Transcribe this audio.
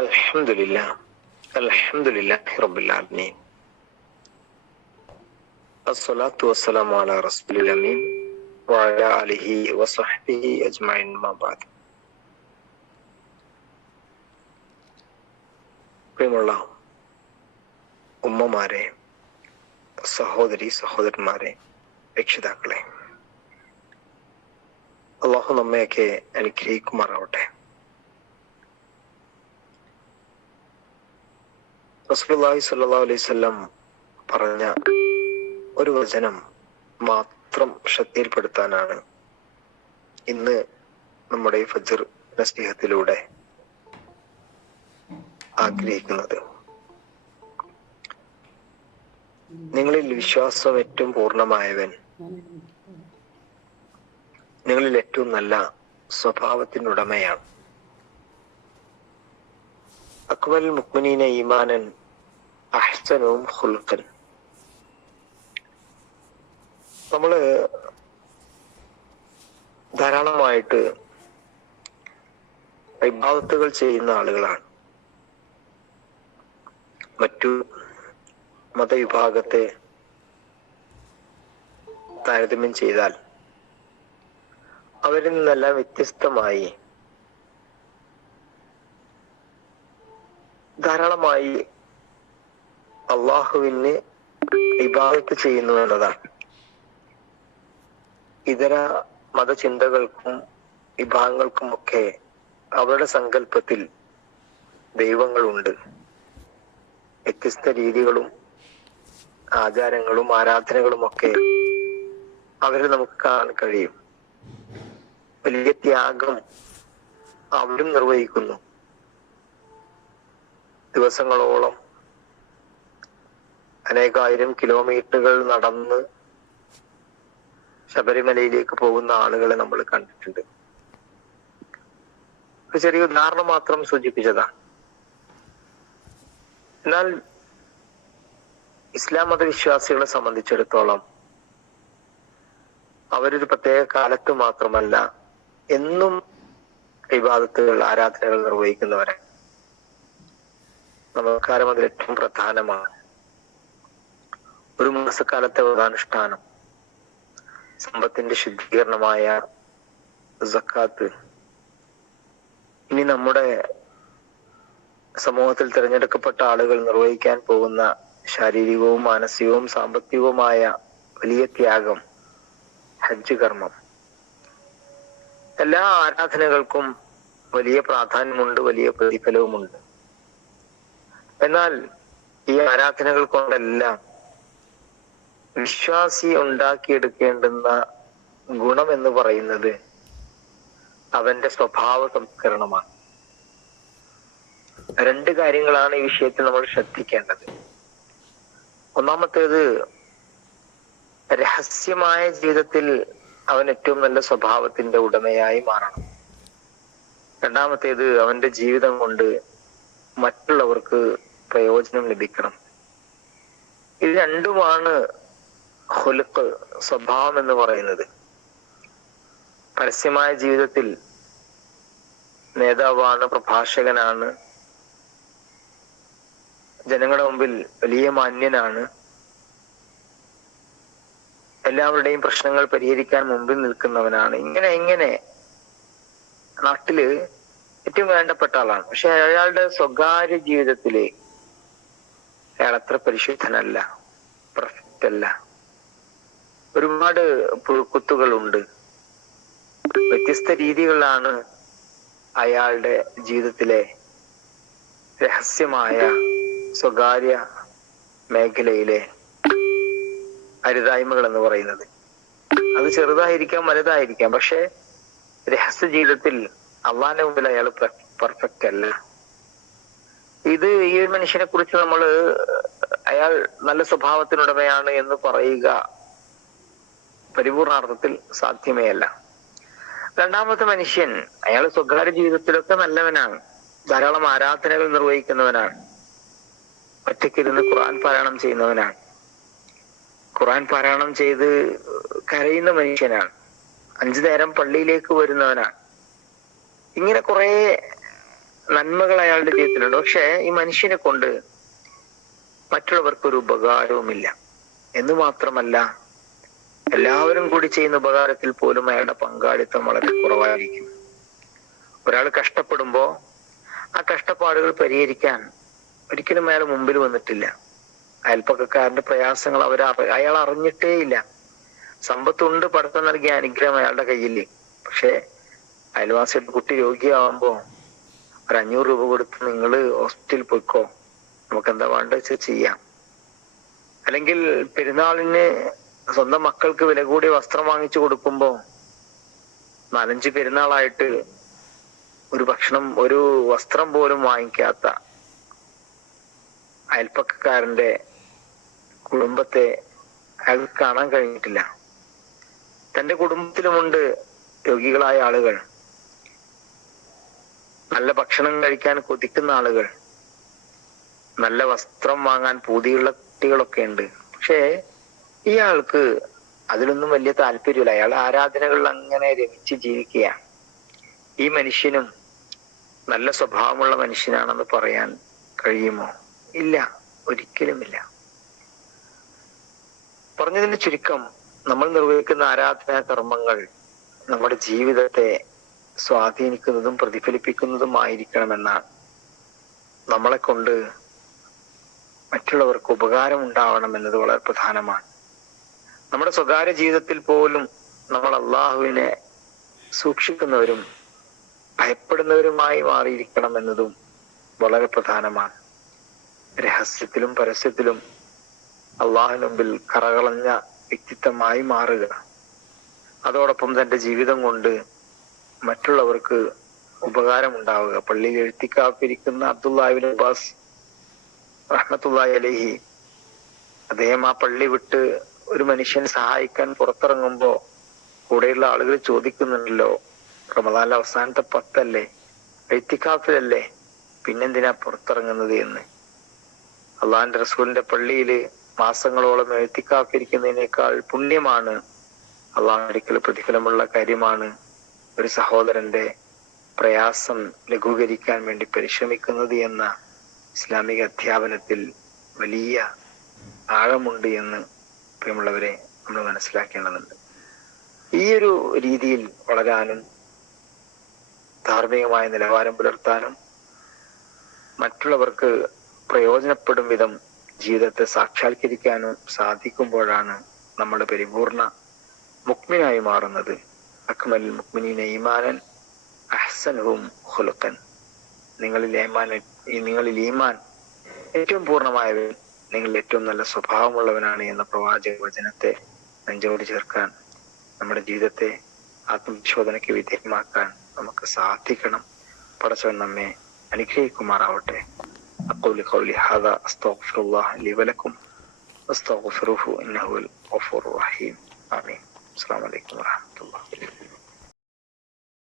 അൽഹംദുലില്ലാഹ് അൽഹംദുലില്ലാഹി റബ്ബിൽ ആലമീൻ അസ്സലാത്തു വസ്സലാമു അലാ റസൂലിൽ അമീൻ വഅലാ ആലിഹി വസഹ്ബിഹി അജ്മഈൻ അമ്മാ ബഅദ്. പ്രിയമുള്ള ഉമ്മമാരെ, സഹോദരി സഹോദരന്മാരെ, രക്ഷിതാക്കളെ, അള്ളാഹു നമ്മയൊക്കെ അനുഗ്രഹിക്കുമാറാവട്ടെ. റസൂലുള്ളാഹി സ്വല്ലല്ലാഹു അലൈഹി വസല്ലം പറഞ്ഞ ഒരു വചനം മാത്രം ശ്രദ്ധയിൽപ്പെടുത്താനാണ് ഇന്ന് നമ്മുടെ ഈ ഫജ്ർ നസീഹത്തിലൂടെ ആഗ്രഹിക്കുന്നത്. നിങ്ങളിൽ വിശ്വാസം ഏറ്റവും പൂർണ്ണമായവൻ നിങ്ങളിൽ ഏറ്റവും നല്ല സ്വഭാവത്തിനുടമയാണ്. അക്മൽ മുഅ്മിനീന ഈമാനൻ അഹ്സനുഹും ഖുൽഖൻ. നമ്മള് ധാരാളമായിട്ട് ഇബാദത്തുകൾ ചെയ്യുന്ന ആളുകളാണ്. മറ്റു മതവിഭാഗത്തെ താരതമ്യം ചെയ്താൽ അവരിൽ നിന്നെല്ലാം വ്യത്യസ്തമായി ധാരാളമായി അള്ളാഹുവിന് ഇബാദത്ത് ചെയ്യുന്നു എന്നതാണ്. ഇതര മതചിന്തകൾക്കും വിഭാഗങ്ങൾക്കുമൊക്കെ അവരുടെ സങ്കല്പത്തിൽ ദൈവങ്ങളുണ്ട്. വ്യത്യസ്ത രീതികളും ആചാരങ്ങളും ആരാധനകളും ഒക്കെ അവരെ നമുക്ക് കാണാൻ കഴിയും. വലിയ ത്യാഗം അവരും നിർവഹിക്കുന്നു. ദിവസങ്ങളോളം അനേകായിരം കിലോമീറ്ററുകൾ നടന്ന് ശബരിമലയിലേക്ക് പോകുന്ന ആളുകളെ നമ്മൾ കണ്ടിട്ടുണ്ട്. ഒരു ചെറിയ ഉദാഹരണം മാത്രം സൂചിപ്പിച്ചതാണ്. എന്നാൽ ഇസ്ലാം മതവിശ്വാസികളെ സംബന്ധിച്ചിടത്തോളം അവരൊരു പ്രത്യേക കാലത്ത് മാത്രമല്ല എന്നും ഇബാദത്തുകൾ ആരാധനകൾ നിർവഹിക്കുന്നവരാണ്. നമസ്കാരം അതിൽ ഏറ്റവും പ്രധാനമാണ്. ഒരു മാസക്കാലത്തെ വ്രതാനുഷ്ഠാനം, സമ്പത്തിന്റെ ശുദ്ധീകരണമായ സക്കാത്ത്, ഇനി നമ്മുടെ സമൂഹത്തിൽ തിരഞ്ഞെടുക്കപ്പെട്ട ആളുകൾ നിർവഹിക്കാൻ പോകുന്ന ശാരീരികവും മാനസികവും സാമ്പത്തികവുമായ വലിയ ത്യാഗം, ഹജ്ജ് കർമ്മം, എല്ലാ ആരാധനകൾക്കും വലിയ പ്രാധാന്യമുണ്ട്, വലിയ പ്രതിഫലവുമുണ്ട്. എന്നാൽ ഈ ആരാധനകൾ കൊണ്ടെല്ലാം വിശ്വാസി ഉണ്ടാക്കിയെടുക്കേണ്ടുന്ന ഗുണം എന്ന് പറയുന്നത് അവന്റെ സ്വഭാവ സംസ്കരണമാണ്. രണ്ട് കാര്യങ്ങളാണ് ഈ വിഷയത്തിൽ നമ്മൾ ശ്രദ്ധിക്കേണ്ടത്. ഒന്നാമത്തേത്, രഹസ്യമായ ജീവിതത്തിൽ അവൻ ഏറ്റവും നല്ല സ്വഭാവത്തിന്റെ ഉടമയായി മാറണം. രണ്ടാമത്തേത്, അവന്റെ ജീവിതം കൊണ്ട് മറ്റുള്ളവർക്ക് പ്രയോജനം ലഭിക്കണം. ഇത് രണ്ടുമാണ് ഖുൽഖ്, സ്വഭാവം എന്ന് പറയുന്നത്. പരസ്യമായ ജീവിതത്തിൽ നേതാവാണ്, പ്രഭാഷകനാണ്, ജനങ്ങളുടെ മുമ്പിൽ വലിയ മാന്യനാണ്, എല്ലാവരുടെയും പ്രശ്നങ്ങൾ പരിഹരിക്കാൻ മുമ്പിൽ നിൽക്കുന്നവനാണ്. ഇങ്ങനെ നാട്ടില് ഏറ്റവും വേണ്ടപ്പെട്ട ആളാണ്. പക്ഷെ അയാളുടെ സ്വകാര്യ ജീവിതത്തില് അയാൾ അത്ര പരിശുദ്ധനല്ല, പെർഫെക്റ്റ് അല്ല. ഒരുപാട് പുഴുക്കുത്തുകളുണ്ട്. വ്യത്യസ്ത രീതികളിലാണ് അയാളുടെ ജീവിതത്തിലെ രഹസ്യമായ സ്വകാര്യ മേഖലയിലെ അരുതായ്മകൾ എന്ന് പറയുന്നത്. അത് ചെറുതായിരിക്കാം, വലുതായിരിക്കാം. പക്ഷെ രഹസ്യ ജീവിതത്തിൽ അള്ളാന്റെ മുമ്പിൽ അയാൾ പെർഫെക്റ്റ് അല്ല. ഇത് ഈ ഒരു മനുഷ്യനെ കുറിച്ച് നമ്മള് അയാൾ നല്ല സ്വഭാവത്തിനുടമയാണ് എന്ന് പറയുക പരിപൂർണാർത്ഥത്തിൽ സാധ്യമേ അല്ല. രണ്ടാമത്തെ മനുഷ്യൻ, അയാൾ സ്വകാര്യ ജീവിതത്തിലൊക്കെ നല്ലവനാണ്, ധാരാളം ആരാധനകൾ നിർവഹിക്കുന്നവനാണ്, ഒറ്റയ്ക്കിരുന്ന് ഖുർആൻ പാരായണം ചെയ്യുന്നവനാണ്, ഖുർആൻ പാരായണം ചെയ്ത് കരയുന്ന മനുഷ്യനാണ്, 5 നേരം പള്ളിയിലേക്ക് വരുന്നവനാണ്. ഇങ്ങനെ കുറെ നന്മകൾ അയാളുടെ ജീവിതത്തിലുണ്ട്. പക്ഷെ ഈ മനുഷ്യനെ കൊണ്ട് മറ്റുള്ളവർക്കൊരു ഉപകാരവുമില്ല എന്ന് മാത്രമല്ല, എല്ലാവരും കൂടി ചെയ്യുന്ന ഉപകാരത്തിൽ പോലും അയാളുടെ പങ്കാളിത്തം വളരെ കുറവായിരിക്കും. ഒരാൾ കഷ്ടപ്പെടുമ്പോ ആ കഷ്ടപ്പാടുകൾ പരിഹരിക്കാൻ ഒരിക്കലും അയാൾ മുമ്പിൽ വന്നിട്ടില്ല. അയൽപ്പക്കക്കാരന്റെ പ്രയാസങ്ങൾ അയാൾ അറിഞ്ഞിട്ടേ ഇല്ല. സമ്പത്തുണ്ട്, പടത്തം നൽകിയ അനുഗ്രഹം അയാളുടെ കയ്യിൽ. പക്ഷെ അയൽവാസിയുടെ കുട്ടി രോഗിയാവുമ്പോ ഒരു 500 രൂപ കൊടുത്ത് നിങ്ങള് ഹോസ്പിറ്റലിൽ പോയിക്കോ, നമുക്ക് എന്താ വേണ്ട വെച്ചാൽ ചെയ്യാം. അല്ലെങ്കിൽ പെരുന്നാളിന് സ്വന്തം മക്കൾക്ക് വില കൂടിയ വസ്ത്രം വാങ്ങിച്ചു കൊടുക്കുമ്പോ 4-5 പെരുന്നാളായിട്ട് ഒരു വസ്ത്രം പോലും വാങ്ങിക്കാത്ത അയൽപ്പക്കക്കാരന്റെ കുടുംബത്തെ അയാൾക്ക് കാണാൻ കഴിഞ്ഞിട്ടില്ല. തന്റെ കുടുംബത്തിലുമുണ്ട് രോഗികളായ ആളുകൾ, നല്ല ഭക്ഷണം കഴിക്കാൻ കൊതിക്കുന്ന ആളുകൾ, നല്ല വസ്ത്രം വാങ്ങാൻ പൂതിയുള്ള കുട്ടികളൊക്കെ ഉണ്ട്. പക്ഷേ ഇയാൾക്ക് അതിലൊന്നും വലിയ താല്പര്യമില്ല. അയാൾ ആരാധനകളിൽ അങ്ങനെ രമിച്ച് ജീവിക്കുകയാണ്. ഈ മനുഷ്യനും നല്ല സ്വഭാവമുള്ള മനുഷ്യനാണെന്ന് പറയാൻ കഴിയുമോ? ഇല്ല, ഒരിക്കലുമില്ല. പറഞ്ഞതിന്റെ ചുരുക്കം, നമ്മൾ നിർവഹിക്കുന്ന ആരാധനാ കർമ്മങ്ങൾ നമ്മുടെ ജീവിതത്തെ സ്വാധീനിക്കുന്നതും പ്രതിഫലിപ്പിക്കുന്നതുമായിരിക്കണമെന്നാണ്. നമ്മളെ കൊണ്ട് മറ്റുള്ളവർക്ക് ഉപകാരം ഉണ്ടാവണം എന്നത് വളരെ പ്രധാനമാണ്. നമ്മുടെ സ്വകാര്യ ജീവിതത്തിൽ പോലും നമ്മൾ അള്ളാഹുവിനെ സൂക്ഷിക്കുന്നവരും ഭയപ്പെടുന്നവരുമായി മാറിയിരിക്കണം എന്നതും വളരെ പ്രധാനമാണ്. രഹസ്യത്തിലും പരസ്യത്തിലും അള്ളാഹുവിന് മുമ്പിൽ കറകളഞ്ഞ വ്യക്തിത്വമായി മാറുക, അതോടൊപ്പം തന്റെ ജീവിതം കൊണ്ട് മറ്റുള്ളവർക്ക് ഉപകാരമുണ്ടാവുക. പള്ളിയിൽ എഴുത്തിക്കാപ്പിരിക്കുന്ന അബ്ദുല്ലാഹിബ്ൻ അബ്ബാസ് റഹ്മത്തുള്ളാഹി അലൈഹി, അദ്ദേഹം ആ പള്ളി വിട്ട് ഒരു മനുഷ്യനെ സഹായിക്കാൻ പുറത്തിറങ്ങുമ്പോ കൂടെയുള്ള ആളുകൾ ചോദിക്കുന്നുണ്ടല്ലോ, റമദാനിലെ അവസാനത്തെ 10 എഴുത്തിക്കാഫിലല്ലേ, പിന്നെന്തിനാ പുറത്തിറങ്ങുന്നത് എന്ന്. അള്ളാഹിന്റെ റസൂലിന്റെ പള്ളിയില് മാസങ്ങളോളം എഴുത്തിക്കാഫിരിക്കുന്നതിനേക്കാൾ പുണ്യമാണ്, അള്ളാഹുവിന്റെ പ്രതിഫലമുള്ള കാര്യമാണ് ഒരു സഹോദരന്റെ പ്രയാസം ലഘൂകരിക്കാൻ വേണ്ടി പരിശ്രമിക്കുന്നത് എന്ന ഇസ്ലാമിക അധ്യാപനത്തിൽ വലിയ ആഴമുണ്ട് എന്ന് പ്രിയമുള്ളവരെ നമ്മൾ മനസ്സിലാക്കേണ്ടതുണ്ട്. ഈ ഒരു രീതിയിൽ വളരാനും ധാർമ്മികമായ നിലവാരം പുലർത്താനും മറ്റുള്ളവർക്ക് പ്രയോജനപ്പെടും വിധം ജീവിതത്തെ സാക്ഷാത്കരിക്കാനും സാധിക്കുമ്പോഴാണ് നമ്മൾ പരിപൂർണ മുഅ്മിനായി മാറുന്നത്. അക്മൽ മുഅ്മിനീന ഈമാനൻ അഹ്സനുഹും ഖുലുഖൻ. നിങ്ങളിൽ ഈമാൻ ഏറ്റവും പൂർണ്ണമായവൻ നിങ്ങൾ ഏറ്റവും നല്ല സ്വഭാവമുള്ളവനാണ് എന്ന പ്രവാചക വചനത്തെ നെഞ്ചോട് ചേർക്കാൻ, നമ്മുടെ ജീവിതത്തെ ആത്മപരിശോധനയ്ക്ക് വിധേയമാക്കാൻ നമുക്ക് സാധിക്കണം. പടച്ചവൻ നമ്മെ അനുഗ്രഹിക്കുമാറാവട്ടെ. അഖൂലു ഖൗലി ഹാദാ അസ്തഗ്ഫിറുല്ലാഹ ലി വലക്കും വസ്തഗ്ഫിറുഹു ഇന്നഹു വൽ ഗഫൂറുർ റഹീം. ആമീൻ. അസ്സലാമു അലൈക്കും വറഹ്മത്തുള്ളാഹി.